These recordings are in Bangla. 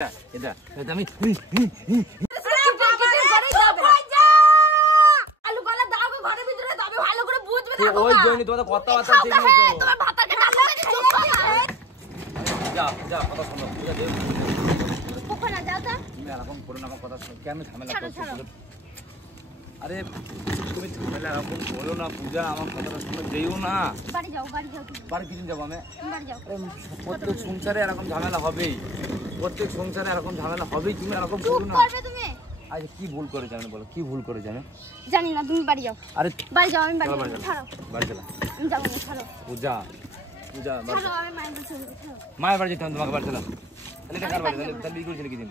এটা এটা আমি আলু কলা দাও ঘরের ভিতরে তবে ভালো করে বুঝবে থাকো ওই জন্য তোমাদের কথাবার্তা ঠিক নেই তো তোমার ভাতাকে ডাললে চুপ কর যা যা কথা শোনো বুঝা দে কখন না যাও তো তুমি এরকম করো না আমার কথা শোনো কেন ঝামেলা ছাড়ো করছো আরে তুমি ঝামেলা এরকম করো না পূজা আমার কথাটা শুনে যেও না বাড়ি যাও তুমি বাড়ি কিদিন যাবো আমি বাড়ি যাও প্রত্যেক সংসারে এরকম ঝামেলা হবেই প্রত্যেক সংসারে এরকম ঝামেলা হবেই তুমি এরকম করো না চুপ করবে তুমি আচ্ছা কি ভুল করে জানো বলো কি ভুল করে জানো জানি না তুমি বাড়ি যাও আরে বাড়ি যাও আমি বাড়ি চলো যাবো ছাড়ো বাড়ি চলো আমি যাবো না ছাড়ো পূজা পূজা বাড়ি ছাড়ো আমি মায়ের কাছে যাবো ছাড়ো মায়ের বাড়ি যেতে হবে তোমাকে বাড়ি চলো তাহলে টাকার বাড়ি তাহলে বিয়ে করেছিলে কি দিন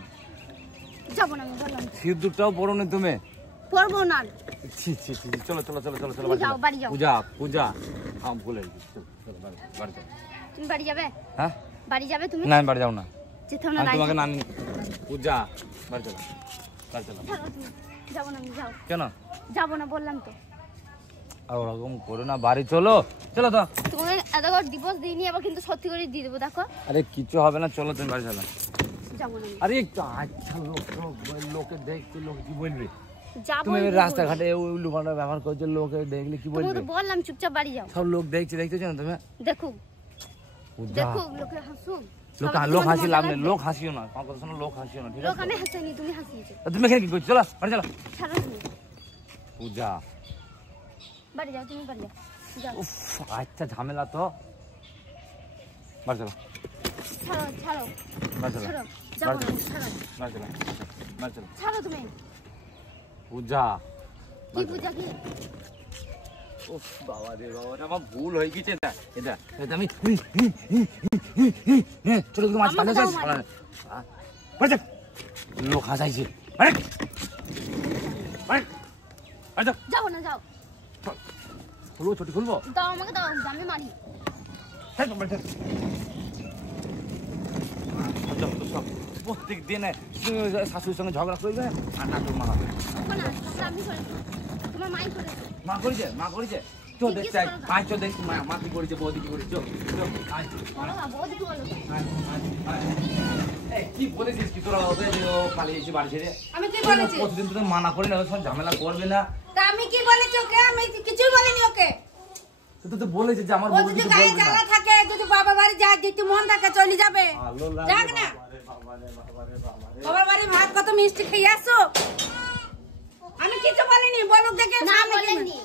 যাবো না আমি বললাম সিঁদুরটাও পরো না তুমি পড়বো না ছি ছি ছি চলো চলো চলো চলো চলো তুমি যাও বাড়ি যাও পূজা পূজা আম ভুলে গেছি চলো বাড়ি চলো তুমি বাড়ি যাবে হ্যাঁ বাড়ি যাবে তুমি না আমি বাড়ি যাও না যেতে না আমি তোমাকে নানি পূজা বাড়ি চলো বাড়ি চলো ছাড়ো তুমি যাবো না আমি যাও কেন যাবো না বললাম তো আর ওরকম করো না বাড়ি চলো চলো তো তোমাকে এত করে ডিভোর্স দিইনি আবার কিন্তু সত্যি করে দিয়ে দেবো দেখো আরে কিছু হবে না চলো তুমি বাড়ি চলো যাবো না আরে একটু আচ্ছা লোকে দেখছে লোক কি বলবে যাবো তুমি রাস্তাঘাটে উল্লু পাল্টা ব্যবহার করছো লোকে দেখলে কি তোমাকে বলবে তো বললাম চুপচাপ বাড়ি যাও সব লোক দেখছে দেখতেছো না তুমি দেখো দেখো লোকে হাসুক লোক হাসি লাভ নেই লোক হাসিও না আমার কথা শোনো লোক হাসিও না ঠিক লোক আছে আমি হাসাইনি তুমি হাসিয়েছো তুমি এখানে কি করছো চলো বাড়ি চলো ছাড়ো তুমি পূজা বাড়ি যাও তুমি বাড়ি যাও যাও উফ আচ্ছা ঝামেলা তো বাড়ি চলো ছাড়ো ছাড়ো বাড়ি চলো ছাড়ো যাবো না ছাড়ো বাড়ি চলো বাড়ি চলো ছাড়ো তুমি পূজা কি পূজা কি উফ বাবা রে বাবা আমার ভুল হয়ে গেছে এটা এটা এটা আমি ছোট থেকে মাছ পালে যাস বাড়ি চল লোক হাসাইছে আরে আরে আচ্ছা যাবো না যাও খুলবো ছোটি খুলবো দাও আমাকে দাও আমি মারি প্রত্যেক দিনে শাশুড়ির সঙ্গে ঝগড়া করবে আর নাটক মারাবে ওখানে আমি করেছি তোমার মাই করেছে মা করেছে তো দেখছে আজ তো দেখছি মা কি করেছে বৌদি কি করেছে বলো না বৌদি কি বলো কি বলেছিস কি তোরা ওদের পালিয়েছি বাড়ি ছেড়ে আমি কি বলেছি প্রতিদিন তো মানা করি না সব ঝামেলা করবে না তা আমি কি বলেছি ওকে আমি কিছুই বলিনি ওকে তো বলেছে যে আমার ও যদি গায়ে জ্বালা থাকে যদি বাবা বাড়ি যায় যেতে মন থাকে চলে যাবে যাক না বাবার বাড়ি ভাত কত মিষ্টি খেয়ে আসো আমি কিছু বলিনি বলুক দেখে না বলেননি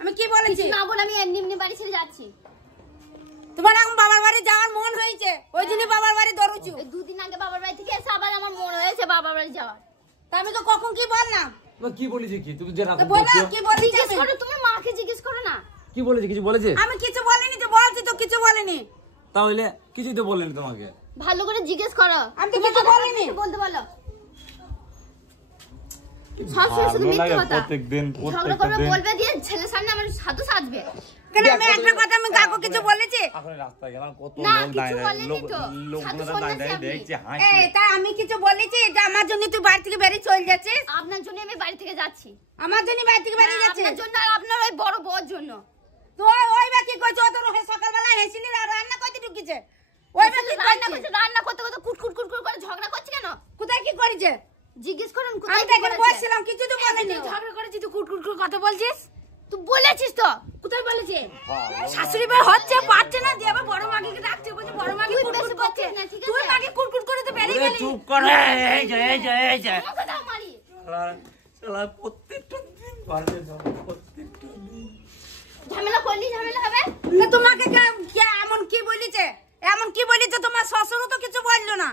আমি কি বলেছি না বল আমি এমনি এমনি বাড়ি ছেড়ে যাচ্ছি তোমার এখন বাবার বাড়ি যাওয়ার মন হয়েছে ওই জন্য বাবার বাড়ি দৌড়ুচু এই দুদিন আগে বাবার বাড়ি থেকে এসে আবার আমার মন হয়েছে বাবার বাড়ি যাওয়ার তা আমি তো কখন কি বললাম কি বলেছে কি তুমি যে রাখো বলো কি বলেছি জিজ্ঞেস করো তোমার মাকে জিজ্ঞেস করো না কি বলেছে কিছু বলেছে আমি কিছু বলিনি তো বলছি তো কিছু বলিনি তাহলে কিছুই তো বললেন তোমাকে ভালো করে জিজ্ঞেস করো আমি তো কিছু বলিনি বলতে বলো সবসময় শুধু মিথ্যে কথা প্রত্যেকদিন ঝগড়া করবে বলবে দিয়ে ছেলের সামনে আমার সাধু সাজবে কেন আমি একটা কথা আমি কাকু কিছু বলেছি এখন রাস্তায় গেলাম কত না, লোক কিছু দাঁড়িয়ে বলেনি তো। লোকগুলো সাধু দাঁড়িয়ে সন্ন্যাসী দেখছে এই হাসছে তা আমি কিছু বলেছি যে আমার জন্য তুই বাড়ি থেকে বেরিয়ে চলে যাচ্ছিস আপনার জন্য আমি বাড়ি থেকে যাচ্ছি আমার জন্য বাড়ি থেকে বেরিয়ে যাচ্ছিস আপনার জন্য আর আপনার ওই বড় বউর জন্য তো ওই বা কি কইছো তোর সকালবেলা হেসিলি আর রান্না করতে ঢুকিছে ওই বা কি রান্না কইছে করছে রান্না করতে করতে কুটকুট কুটকুট করে ঝগড়া করছে কেন কোথায় কি করেছে জিজ্ঞেস করুন আমি কোথায় তো এখানে বসছিলাম কিছু তো বলিনি ঝগড়া করেছি তুই কুটকুট করে কথা বলছিস তুই বলেছিস তো কোথায় বলেছে শাশুড়ি বের হচ্ছে পারছে না দিয়ে আবার বড় মাগিকে ডাকছে বলছে বড় মাগি তুই কুটকুট বেশি করছে বকছিস না, ঠিক তুই আছে? মাগি কুটকুট করে তো বেরিয়ে গেলি চুপ করে এই যে আমাকে দাও মারি শালা প্রত্যেকটা দিন পারবে প্রত্যেকটা দিন ঝামেলা করলি ঝামেলা হবে তো তোমাকে কে এমন কি বলেছে এমন কি বলেছে তোমার শ্বশুরও তো কিছু বললো না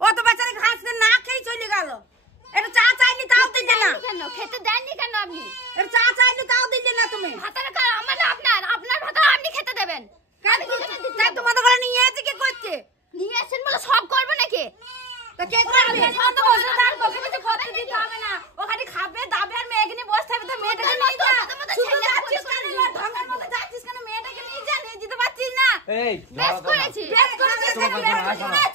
ও তো বেচারা ঘাস না খেয়ে চলে গেল এটা চা চাইলি তাও দিলে না কেন খেতে দেননি কেন আপনি এটা চা চাইলি তাও দিলে না তুমি ভাতার কার আমার না আপনার ভাতা আপনি খেতে দেবেন আমি কি জন্য দিতে তাই যাবো? তোমাদের ঘরে নিয়ে আছে কি করছে নিয়ে আসেন বলে সব করবো নাকি তা কে করবে সব তো বসে তার বসে বসে খেতে দিতে হবে না ওখানে খাবে দাবে আর মেয়েকে নিয়ে বসে থাকবে তো মেয়েটাকে নিয়ে যা শুধু যাচ্ছিস কেন ঢঙ্গের মধ্যে যাচ্ছিস কেন মেয়েটাকে নিয়ে যা নিয়ে যেতে পারছিস না এই বেশ করেছি বেশ করেছিস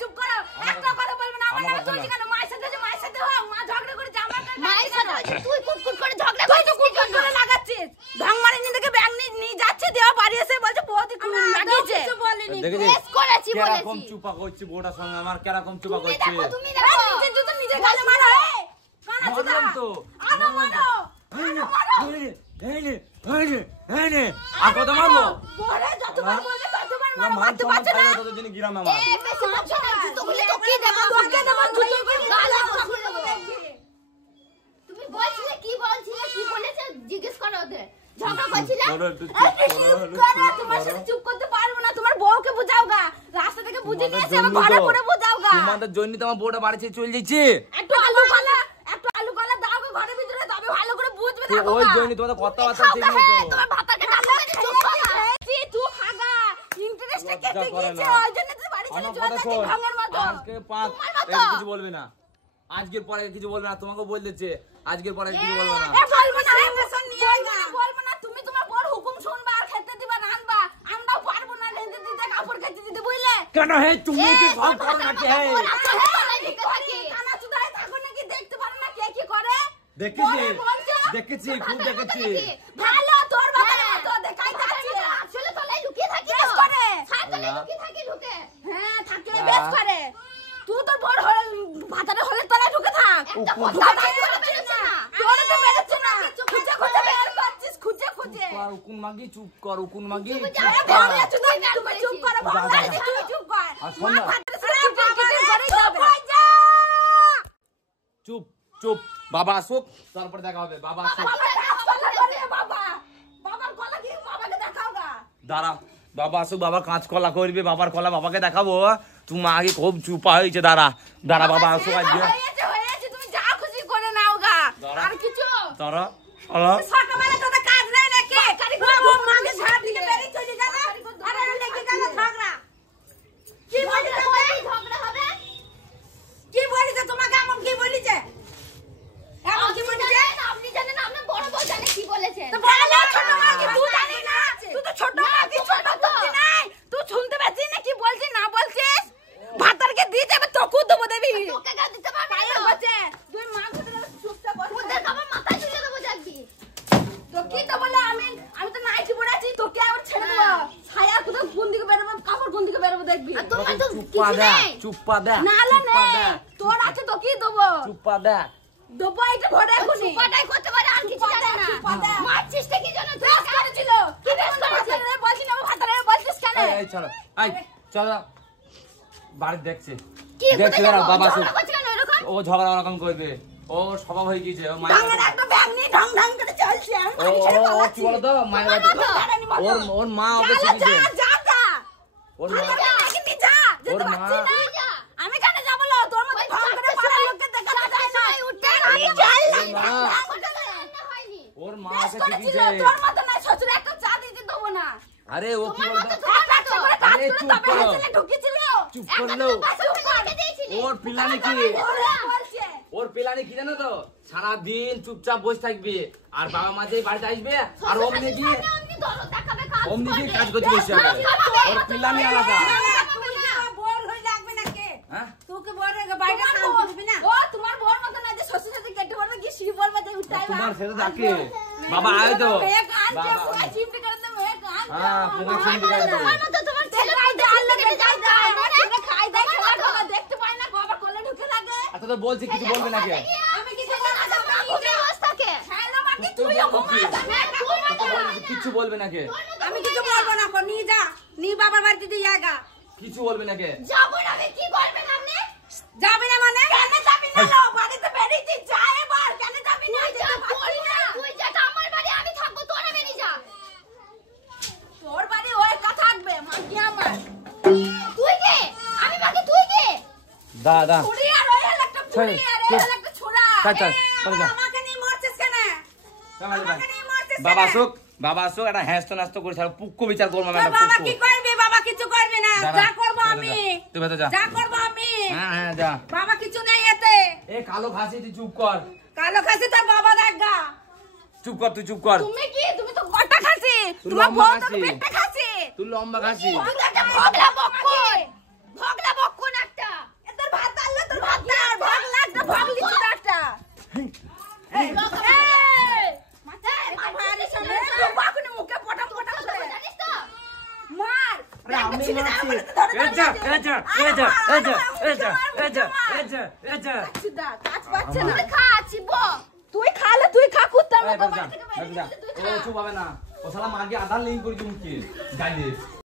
চুপ করো একটা কথা বলবে না আমার আমার নামে কথা চলছে কেন মায়ের সাথে হোক মা ঝগড়া করে জামা মায়ের সাথে হয়েছে, তুই কুটকুট করে ঝগড়া তুই তো করছিস কুটকুট কেন? করে লাগাচ্ছিস ঢং মারি নিয়ে ব্যাগ নিয়ে যাচ্ছে দেওয়া বাড়ি এসে বলছে বহুত লাগিয়েছে দেখেছিস বেশ করেছি কেরকম চুপা করছি বউটার সঙ্গে আমার কেরকম চুপা করছে তুমি দেখো নিজে জুতো নিজে গালে মারো কানা চুদা মারলাম তো আরো মারো এই নে আর কত মারবো বড়ে যতবার বলবে ততবার আমার মারো মান মারতে সম্মান পারছো খাই না না তোদের জন্য গিরাম আমার এ বেশি বলছো না জুতোগুলো তোকে দেব তোকে দেব জুতো গালে খুলে দেব তুমি বলছিলে কি বলেছে জিজ্ঞেস করো ওদের ঝগড়া করছিলে তোমার সাথে চুপ করতে পারবো না তোমার বউকে বুঝাওগা রাস্তা থেকে বুঝে নিয়েছে আমার ঘরে পড়ে বুঝাওগা তোমাদের জন্য তো আমার বউটা বাড়ি ছেড়ে চলে যাচ্ছে একটু আলু কলা দাও গো ঘরের ভিতরে তবে ভালো করে বুঝবে তো থাকো ওই জন্য তোমাদের কথাবার্তা ঠিক নেই তো তোমার ভাতাকে ডাল মেরে চুপ করো তুই খাগা ইন্টারেস্টটা কেটে লজ্জা করে গিয়েছে না। ওই জন্য তুই বাড়ি ছেড়ে আমার চলে কথা যাচ্ছিস শোন ভাঙের মতো আজকে পাঁচ তোমার মতো। এই কিছু বলবে না আজকের পরে কিছু বলবে না তোমাকে বল দিচ্ছে আজকের পরে কিছু বলবে না এ বলবো না রেশন নিয়ে আইগা বলবো না তুমি তোমার বড় হুকুম শুনবা আর খেতে দিবা রান্না আমরাও পারবো না রেঁধে দিতে কাপড় খেতে দিতে বুঝলে কেন হে তুমি কি সব করো নাকি হে কানা চুদায় থাকো নাকি দেখতে পারো না কে কি করে দেখেছি খুব দেখেছি ভালো তোর বাবার মতো দেখাই যাচ্ছে আসলে তলায় লুকিয়ে থাকি বেশ করে সাইকেলে লুকিয়ে থাকি ঢুকে হ্যাঁ থাকে বেশ করে তুই তোর বড় হলে ভাতারে হলে তলায় ঢুকে থাক একটা কথা বেরোচ্ছে না তোর তো বেরোচ্ছে না খুঁজে খুঁজে বের করছিস খুঁজে খুঁজে আর উকুন মাগি চুপ কর উকুন মাগি ভালো চুদাই তুমি চুপ করো ভালো তুই চুপ কর আর শোন না। চুপ চুপ বাবা আসুক তারপর দেখা হবে বাবা আসুক দাঁড়া বাবা আসুক বাবা কাঁচকলা করবে বাবার কলা বাবাকে দেখাবো তুমি আগে খুব চুপা হয়েছে দাঁড়া দাঁড়া বাবা আসুক আজকে তুমি যা খুশি করে নাও গা আর কিছু দাঁড়া সকালবেলা তোদের কাজ নাই নাকি মাকে ঝাড় দিকে বেরিয়ে চলে গেল আর লেগে গেল ঝগড়া কি বলিছে ঝগড়া হবে কি বলিছে তোমাকে এমন কি বলিছে এমন কি বলিছে আপনি জানেন আপনার বড় বউ জানে কি বলেছেন তো বড় ছোট মা কি তুই জানিস না তুই তো ছোট মা কি ছোট বুদ্ধি নাই তুই শুনতে পাচ্ছিস না কি বলছিস না বলছিস ভাতারকে দিয়ে যাবে তোকে দেবো দেবি তোকে গা দিতে পারবে পায়ে না বসে তুই মা করে চুপচাপ বসে ওদের আমার মাথায় তুলে দেবো দেখবি তো কি তো বলে আমি তো নাইটি পরে আছি তোকে আবার ছেড়ে দেবো ছায়া কোথাও কোন দিকে বেরোবো কাপড় কোন দিকে বেরোবো দেখবি আর তোমার তো চুপা কিছু দে নেই চুপা দে নালে নেই তোর আছে তো কি দেবো চুপা দে দেবো এটা ঘরে এখনই চুপাটাই করতে পারে আর কিছু জানে না চুপাটা। মারছিস কি জন্য তুই বেশ করেছিল কি বেশ করেছিল বলছি না ভাতারে বলছিস কেন এই চলো এই চলো বাড়ি দেখছে কি দেখছে দাঁড়া বাবা আসুক ঝগড়া করছে কেন এরকম ও ঝগড়া ওরকম করবে ও স্বভাব হয়ে গিয়েছে ও মায়ের ডাঙের একটা ব্যাগ নিয়ে ঢং ঢং করে চলছে আমি ও বাড়ি ছেড়ে ও পালাচ্ছি। কি বলতো মায়ের বাড়ি দাঁড়ানি মতো। ওর মা ওকে যা, শিখিয়েছে যা, যা। ওর মা ভালো করে নাকি নিয়ে যা, যেতে ওর মা- পারছি না। তুই যা। আমি কেন যাবো লো? তোর মতো ওই ঢং করে চারটের পাড়ার সময়- লোককে দেখাতে যায় না। সময় উঠে আমি জানলাম, ওর মা- ঢং করে চলে। রান্না হয়নি ওর মা বেশ ওকে করেছিল, শিখিয়েছে তোর মতো নয়, শ্বশুর একটা চা দিতে দেবো না। আরে ও কি তোমার বলতো মতো একটা একটা করে কাজ আরে করে চুপ তবে করো। হেসেলে ঢুকেছিল। চুপ একটা করলো তো বাসন রেখে দিয়েছিলি ওর পিলানি কি ওরা বলছে, ওর পিলানি কি জানো তো সারাদিন চুপচাপ বসে থাকবে আর বাবা মা যে বাড়িতে আসবে আর অমনি গিয়ে অমনি দরদ দেখাবে কাজ অমনি গিয়ে করবে। কাজ করতে বসে যাবে ওর পিলানি আলাদা তুই কি বোর হয়ে লাগবে নাকি? হ্যাঁ তোকে বোর হয়ে বাইরে শান্তি দিবি না? ও তোমার বোর মতো না যে শ্বশুর সাথে কেটে পড়বে কি সিঁড়ি পড়বে যে উঠাই তোমার সেটা ডাকে বাবা আয় তো মেয়ে কানছে, বাবা পুরা চিমটি করে দে, মেয়ে কানছে। হ্যাঁ পুরো চিন্তা করে দেবো তোমার মতো তোমার ছেলে বাইরে আল্লাহ দেখে যায় না, আমার ছেলে খাই দেয়, খেলা টেলা দেখতে পায় না, বাবা কোলে ঢুকে লাগে। আচ্ছা তো বলছি কিছু বলবে নাকি আমি কিছু বলবো না, আমি ঘুমিয়ে বসে থাকে খাইলো মাটি, তুইও ঘুমাস, আমি কিছু বলবে নাকি আমি কিছু বলবো না, কো নিয়ে যা, নিয়ে বাবার বাড়িতে দিয়ে আগা। কিছু বলবে নাকি যাবো না আমি কি করবেন আপনি যাবি না মানে? কেন যাবি না লো? বাড়িতে বেরিয়ে যা এবার, কেন যাবি না? তুই যা যেতে পারছি না। তুই যেটা আমার বাড়ি আমি থাকবো তোরা বেরিয়ে যা তোর বাড়ি ওই একা থাকবে, মা কি আমার? তুই কে আমি বাকি তুই কে দা দা ছুরি আর ওই হলো একটা ছুরি আর এই হলো একটা ছুরা। চল, চল, চলে যা। আমাকে নিয়ে মরছিস কেন? আমাকে নিয়ে মরছিস কেন? বাবা আসুক একটা হ্যাস্ত নাস্ত করে ছাড়ো পুক্কো বিচার করবো তোর বাবা কি করবে? বাবা কিছু করবে না, দাঁড়া, যা করবো ভেতরে আমি, যা, তুই ভেতরে যা। যা করবো আমি। হ্যাঁ হ্যাঁ যা বাবা কিছু নেই এতে। এ কালো খাসি তুই চুপ কর কালো খাসি তোর বাবা দেখগা। চুপ কর তুই চুপ কর তুমি কি? তুমি তো গোটা খাসি, তুই তোমার লম্বা বউ তো খাসি। পেটটা খাসি। তুই লম্বা খাসি তুই একটা ভগলা বক্কুন একটা এ তোর ভাত আনলো, তোর ভাত না, আর ভগলা একটা ভগলি চুদা একটা। এই, মাথায় ভারী সামনে, তোর বাকুনি মুখে পটাম পটাম করে। জানিস তো মার, আরে আমি ছিঁড়ে দাও, মারছি। বলে তো ধরে এই যা, দাও। এজা এজা এজা এজা এজা এজা এজা চুদা কাজ পাচ্ছে না তুই খা চিবো তুই খালে তুই খা কুত্তা ও চুপ হবে না ও শালা মাগে আধার লিঙ্ক করে দিমু কি যাই